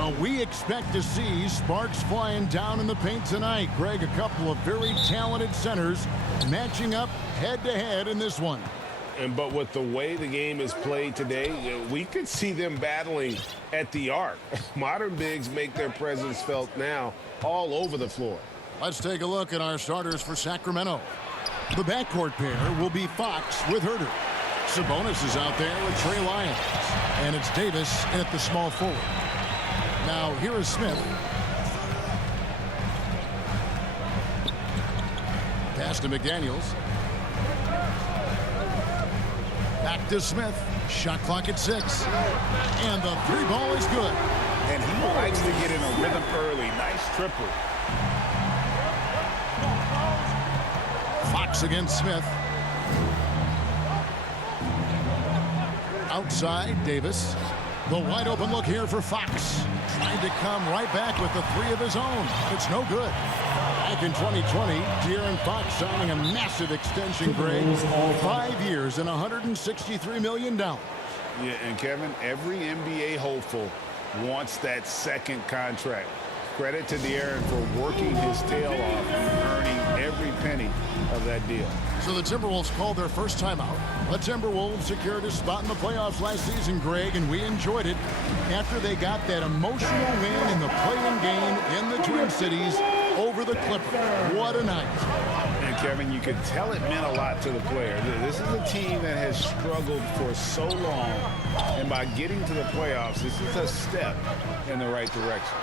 Well, we expect to see sparks flying down in the paint tonight. Greg, a couple of very talented centers matching up head-to-head in this one. But with the way the game is played today, we could see them battling at the arc. Modern bigs make their presence felt now all over the floor. Let's take a look at our starters for Sacramento. The backcourt pair will be Fox with Herter. Sabonis is out there with Trey Lyons. And it's Davis in at the small forward. Now, here is Smith. Pass to McDaniels. Back to Smith. Shot clock at 6. And the three ball is good. And he likes to get in a rhythm early. Nice triple. Fox against Smith. Outside, Davis. The wide open look here for Fox. Trying to come right back with the three of his own. It's no good. Back in 2020, De'Aaron Fox signing a massive extension, Greg. 5 years and $163 million. Yeah, and Kevin, every NBA hopeful wants that second contract. Credit to De'Aaron for working his tail off and earning every penny of that deal. So the Timberwolves called their first timeout. The Timberwolves secured a spot in the playoffs last season, Greg, and we enjoyed it after they got that emotional win in the play-in game in the Twin Cities over the Clippers. What a night. And Kevin, you could tell it meant a lot to the player. This is a team that has struggled for so long, and by getting to the playoffs, this is a step in the right direction.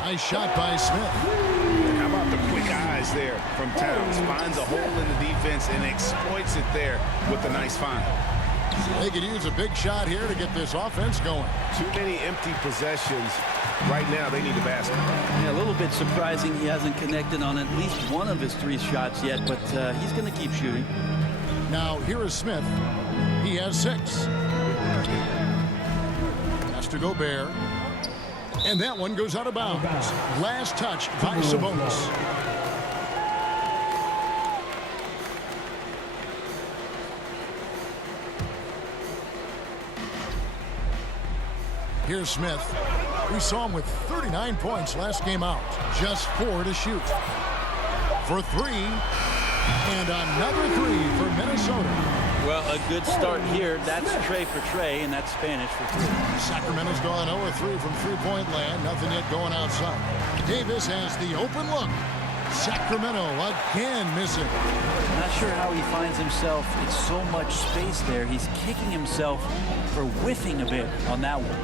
Nice shot by Smith. And how about the quick eyes there from Towns? Finds a hole in the defense and exploits it there with a nice find. They could use a big shot here to get this offense going. Too many empty possessions. Right now, they need a basket. Yeah, a little bit surprising he hasn't connected on at least one of his 3 shots yet, but he's going to keep shooting. Now, here is Smith. He has 6. Has to go Bear. And that one goes out of bounds. Last touch by Sabonis. Here's Smith. We saw him with 39 points last game out. Just 4 to shoot. For 3. And another 3 for Minnesota. Well, a good start here. That's Trey for Trey, and that's Spanish for 3. Sacramento's gone 0-3 from three-point land. Nothing yet going outside. Davis has the open look. Sacramento again missing. Not sure how he finds himself. It's so much space there. He's kicking himself for whiffing a bit on that one.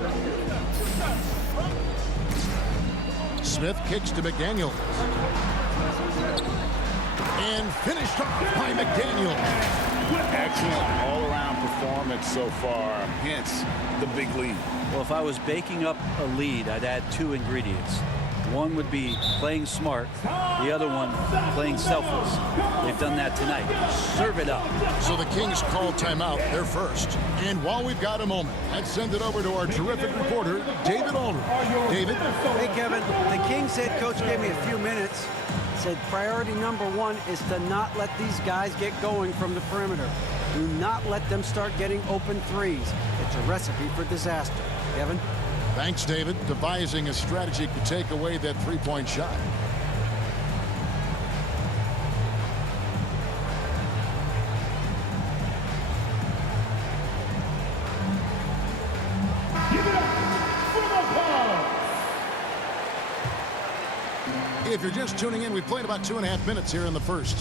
Smith kicks to McDaniel. And finished off by McDaniel. Excellent all-around performance so far, hence the big lead. Well, if I was baking up a lead, I'd add 2 ingredients. One would be playing smart. The other one, playing selfless. They've done that tonight. Serve it up. So the Kings call timeout. They're first. And while we've got a moment, let's send it over to our terrific reporter, David Aldridge. David? Hey, Kevin. The Kings head coach gave me a few minutes. Said priority number 1 is to not let these guys get going from the perimeter. Do not let them start getting open threes. It's a recipe for disaster. Kevin? Thanks, David. Devising a strategy could take away that three-point shot. If you're just tuning in, we've played about 2.5 minutes here in the first.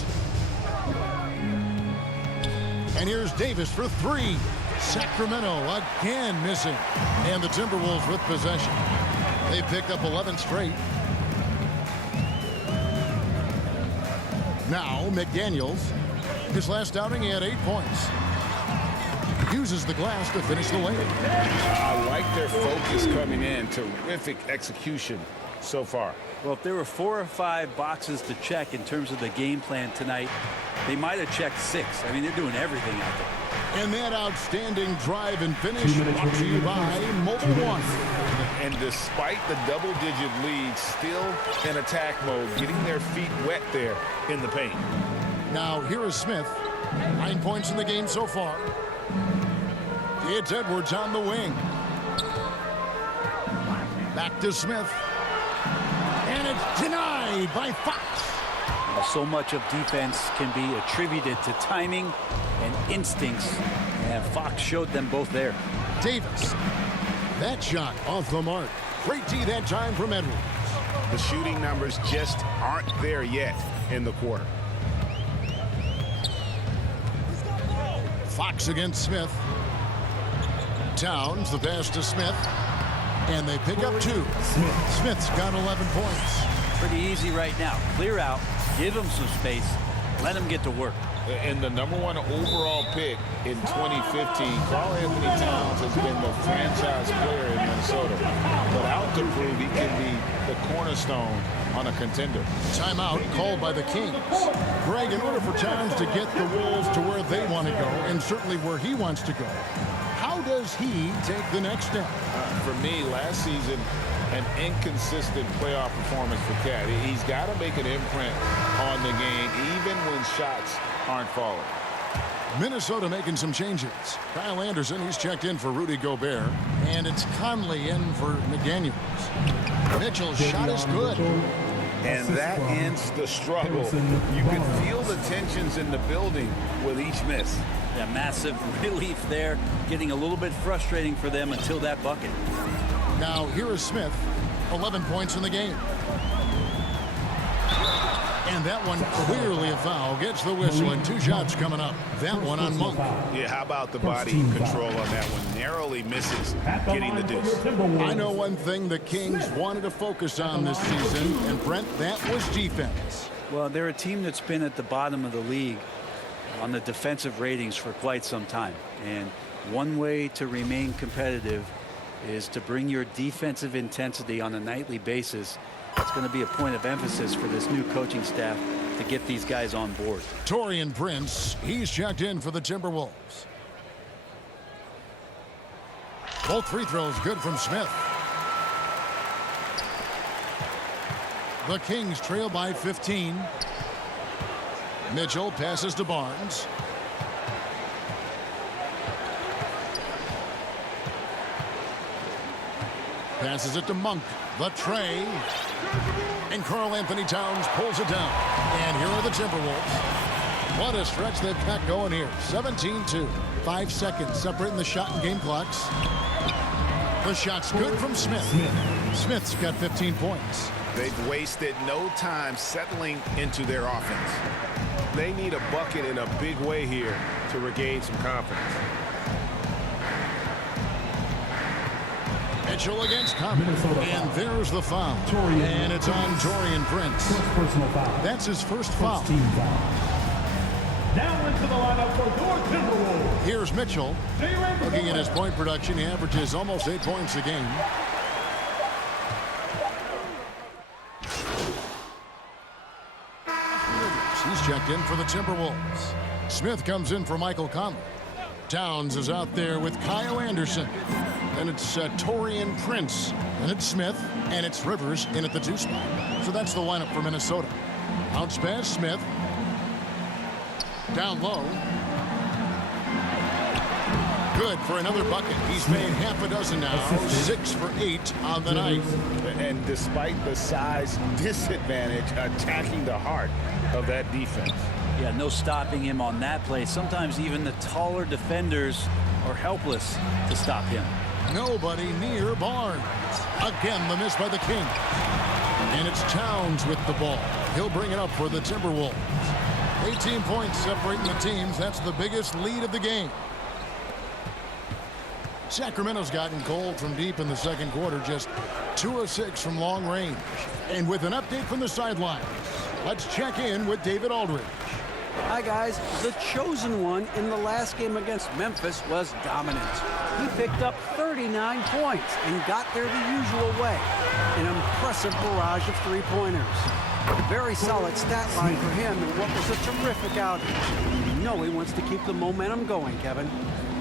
And here's Davis for 3. Sacramento again missing. And the Timberwolves with possession. They picked up 11 straight. Now McDaniels. His last outing, he had 8 points. Uses the glass to finish the lane. I like their focus coming in. Terrific execution so far. Well, if there were 4 or 5 boxes to check in terms of the game plan tonight, they might have checked 6. I mean, they're doing everything out there. And that outstanding drive and finish brought to you by Mobile One. And despite the double-digit lead, still in attack mode, getting their feet wet there in the paint. Now, here is Smith. 9 points in the game so far. It's Edwards on the wing. Back to Smith. And it's denied by Fox. So much of defense can be attributed to timing and instincts, and Fox showed them both there. Davis. That shot off the mark. Great D that time from Edwards. The shooting numbers just aren't there yet in the quarter. Fox against Smith. Towns, the pass to Smith. And they pick up 2. Smith's got 11 points. Pretty easy right now. Clear out, give him some space, let him get to work. And the #1 overall pick in 2015, Karl Anthony Towns has been the franchise player in Minnesota. But out to prove he can be the cornerstone on a contender. Timeout called by the Kings. Greg, in order for Towns to get the Wolves to where they want to go, and certainly where he wants to go, how does he take the next step? For me, last season, an inconsistent playoff performance for Cat. He's got to make an imprint on the game, even when shots aren't falling. Minnesota making some changes. Kyle Anderson, he's checked in for Rudy Gobert. And it's Conley in for McDaniels. Mitchell's shot is good. And that ends the struggle. You can feel the tensions in the building with each miss. Yeah, massive relief there, getting a little bit frustrating for them until that bucket. Now here is Smith, 11 points in the game. And that one clearly a foul. Gets the whistle and 2 shots coming up. That one on Monk. Yeah, how about the body control on that one? Narrowly misses getting the deuce. I know one thing the Kings wanted to focus on this season, and Brent, that was defense. Well, they're a team that's been at the bottom of the league on the defensive ratings for quite some time. And one way to remain competitive is to bring your defensive intensity on a nightly basis. It's going to be a point of emphasis for this new coaching staff to get these guys on board. Taurean Prince, he's checked in for the Timberwolves. Both free throws good from Smith. The Kings trail by 15. Mitchell passes to Barnes. Passes it to Monk. The tray. And Karl Anthony Towns pulls it down. And here are the Timberwolves. What a stretch they've got going here. 17-2. 5 seconds separating the shot and game clocks. The shot's good from Smith. Smith's got 15 points. They've wasted no time settling into their offense. They need a bucket in a big way here to regain some confidence. Mitchell against Conley. And there's the foul. And it's on Taurean Prince. That's his first foul. Now into the lineup for your Timberwolves. Here's Mitchell. Looking at his point production, he averages almost 8 points a game. He's checked in for the Timberwolves. Smith comes in for Michael Conley. Towns is out there with Kyle Anderson. And it's Taurean Prince. And it's Smith. And it's Rivers in at the 2 spot. So that's the lineup for Minnesota. Bounce pass, Smith. Down low. Good for another bucket. He's made half a dozen now. 6 for 8 on the night. And despite the size disadvantage, attacking the heart of that defense. Yeah, no stopping him on that play. Sometimes even the taller defenders are helpless to stop him. Nobody near Barnes. Again, the miss by the King. And it's Towns with the ball. He'll bring it up for the Timberwolves. 18 points separating the teams. That's the biggest lead of the game. Sacramento's gotten cold from deep in the second quarter. Just 2 of 6 from long range. And with an update from the sidelines, let's check in with David Aldridge. Hi, guys. The chosen one in the last game against Memphis was dominant. He picked up 39 points and got there the usual way. An impressive barrage of three-pointers. Very solid stat line for him in what was a terrific outing. You know he wants to keep the momentum going, Kevin.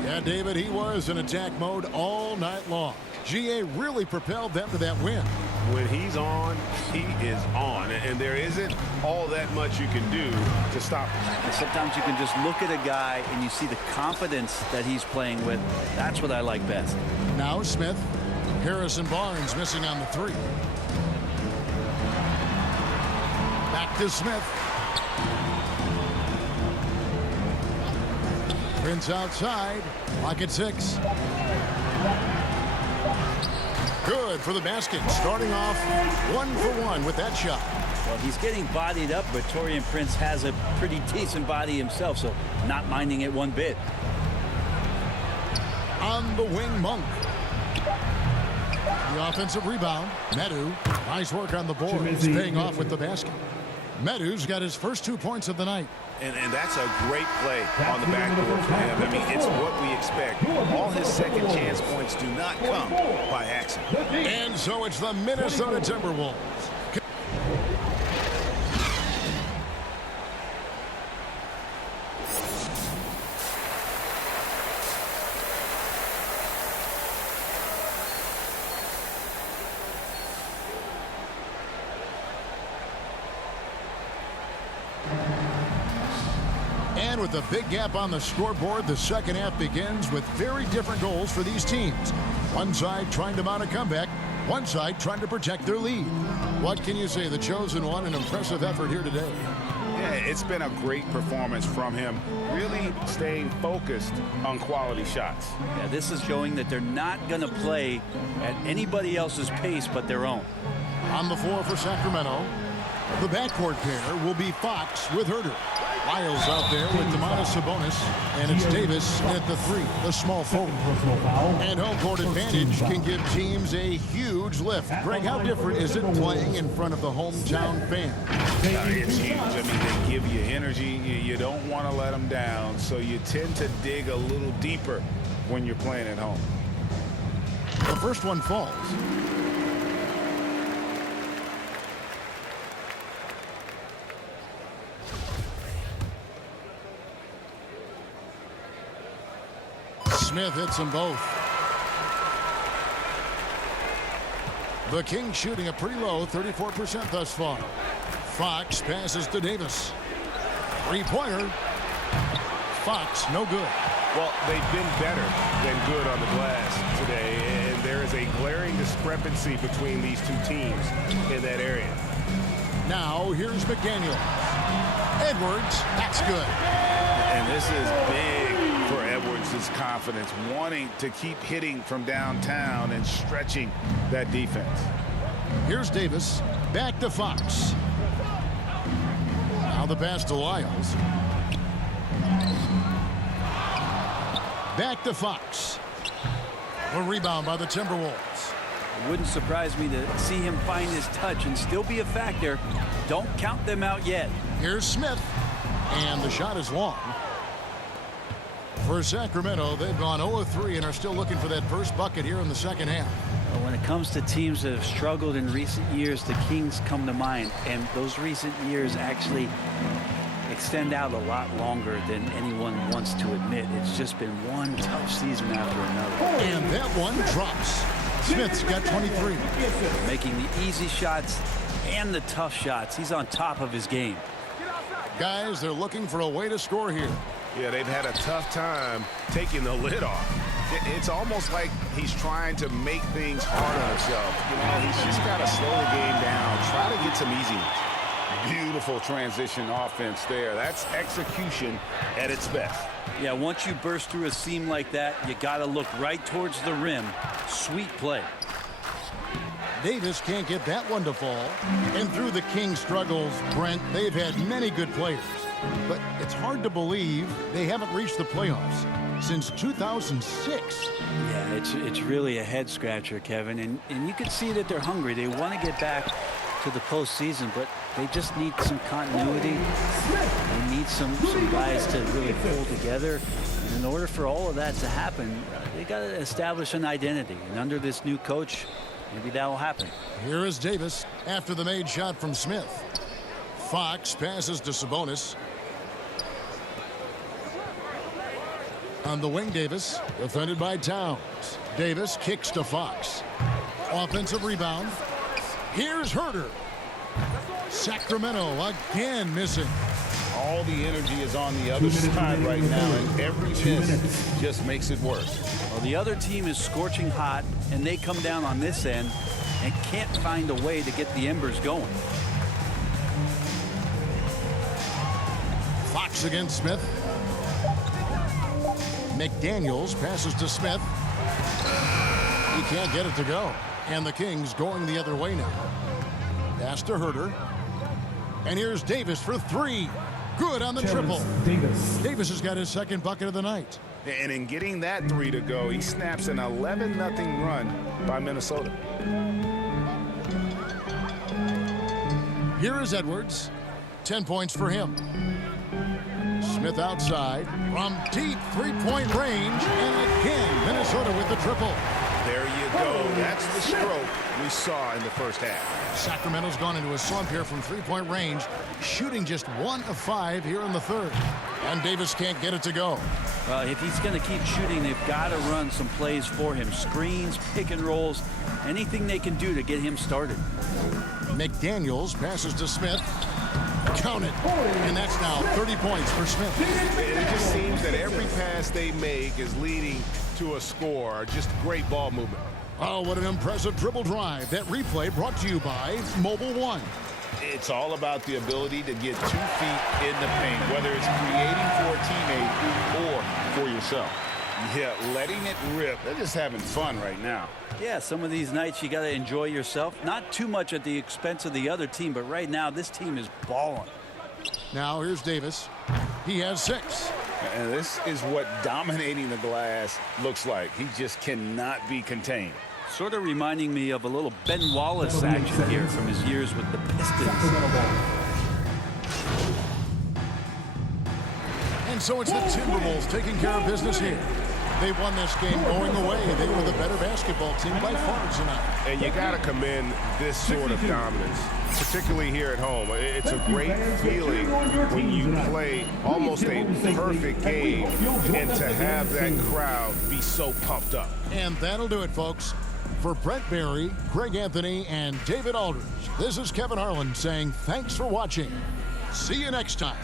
Yeah, David, he was in attack mode all night long. GA really propelled them to that win. When he's on, he is on. And there isn't all that much you can do to stop him. And sometimes you can just look at a guy and you see the confidence that he's playing with. That's what I like best. Now Smith. Harrison Barnes missing on the three. Back to Smith. Prince outside. Lock at 6. Good for the basket. Starting off 1 for 1 with that shot. Well, he's getting bodied up, but Taurean Prince has a pretty decent body himself, so not minding it one bit. On the wing, Monk. The offensive rebound. Medu. Nice work on the board. He's paying off with the basket. Medu's got his first 2 points of the night. And that's a great play on the backboard for him. I mean, it's what we expect. All his second chance points do not come by accident. And so it's the Minnesota Timberwolves. And with a big gap on the scoreboard, the second half begins with very different goals for these teams. One side trying to mount a comeback, one side trying to protect their lead. What can you say? The chosen one, an impressive effort here today. Yeah, it's been a great performance from him, really staying focused on quality shots. Yeah, this is showing that they're not going to play at anybody else's pace but their own. On the floor for Sacramento, the backcourt pair will be Fox with Herter. Lyles out there with Domantas Sabonis, and it's Davis at the 3, the small forward. And home court advantage can give teams a huge lift. Greg, how different is it playing in front of the hometown fan? It's huge. I mean, they give you energy. You don't want to let them down, so you tend to dig a little deeper when you're playing at home. The first one falls. Smith hits them both. The Kings shooting a pretty low 34% thus far. Fox passes to Davis. Three-pointer. Fox, no good. Well, they've been better than good on the glass today, and there is a glaring discrepancy between these two teams in that area. Now, here's McDaniel. Edwards, that's good. And this is big for Edwards' confidence, wanting to keep hitting from downtown and stretching that defense. Here's Davis, back to Fox. Now the pass to Lyles. Back to Fox. A rebound by the Timberwolves. It wouldn't surprise me to see him find his touch and still be a factor. Don't count them out yet. Here's Smith, and the shot is long. For Sacramento, they've gone 0-3 and are still looking for that first bucket here in the second half. Well, when it comes to teams that have struggled in recent years, the Kings come to mind, and those recent years actually extend out a lot longer than anyone wants to admit. It's just been one tough season after another. And that one drops. Smith's got 23. Making the easy shots and the tough shots. He's on top of his game. Guys, they're looking for a way to score here. Yeah, they've had a tough time taking the lid off. It's almost like he's trying to make things hard on himself. You know, he's just got to slow the game down, try to get some easy ones. Beautiful transition offense there. That's execution at its best. Yeah, once you burst through a seam like that, you got to look right towards the rim. Sweet play. Davis can't get that one to fall. And through the Kings' struggles, Brent, they've had many good players. But it's hard to believe they haven't reached the playoffs since 2006. Yeah, it's really a head scratcher, Kevin. And you can see that they're hungry. They want to get back to the postseason, but they just need some continuity. They need some guys to really pull together. And in order for all of that to happen, they got to establish an identity. And under this new coach, maybe that will happen. Here is Davis after the made shot from Smith. Fox passes to Sabonis. On the wing, Davis, defended by Towns. Davis kicks to Fox. Offensive rebound. Here's Herter. Sacramento again missing. All the energy is on the other side right now, and every miss just makes it worse. Well, Well, the other team is scorching hot, and they come down on this end and can't find a way to get the embers going. Fox against Smith. McDaniels passes to Smith. He can't get it to go. And the Kings going the other way now. Pass to Herter. And here's Davis for three. Good on the triple. Davis has got his second bucket of the night. And in getting that three to go, he snaps an 11-0 run by Minnesota. Here is Edwards. 10 points for him. Smith outside from deep three-point range. And again, Minnesota with the triple. There you go. That's the stroke we saw in the first half. Sacramento's gone into a slump here from three-point range, shooting just 1 of 5 here in the third. And Davis can't get it to go. Well, if he's going to keep shooting, they've got to run some plays for him. Screens, pick and rolls, anything they can do to get him started. McDaniels passes to Smith. Count it. And that's now 30 points for Smith. It just seems that every pass they make is leading to a score. Just great ball movement. Oh, what an impressive dribble drive. That replay brought to you by Mobile One. It's all about the ability to get 2 feet in the paint, whether it's creating for a teammate or for yourself. Yeah, letting it rip. They're just having fun right now. Yeah, some of these nights you got to enjoy yourself. Not too much at the expense of the other team, but right now this team is balling. Now here's Davis. He has 6. And this is what dominating the glass looks like. He just cannot be contained. Sort of reminding me of a little Ben Wallace action here from his years with the Pistons. And so it's the Timberwolves taking care of business here. They won this game going away. They were the better basketball team by far tonight. And you got to commend this sort of dominance, particularly here at home. It's a great feeling when you play almost a perfect game and to have that crowd be so pumped up. And that'll do it, folks. For Brent Barry, Greg Anthony, and David Aldridge, this is Kevin Harlan saying thanks for watching. See you next time.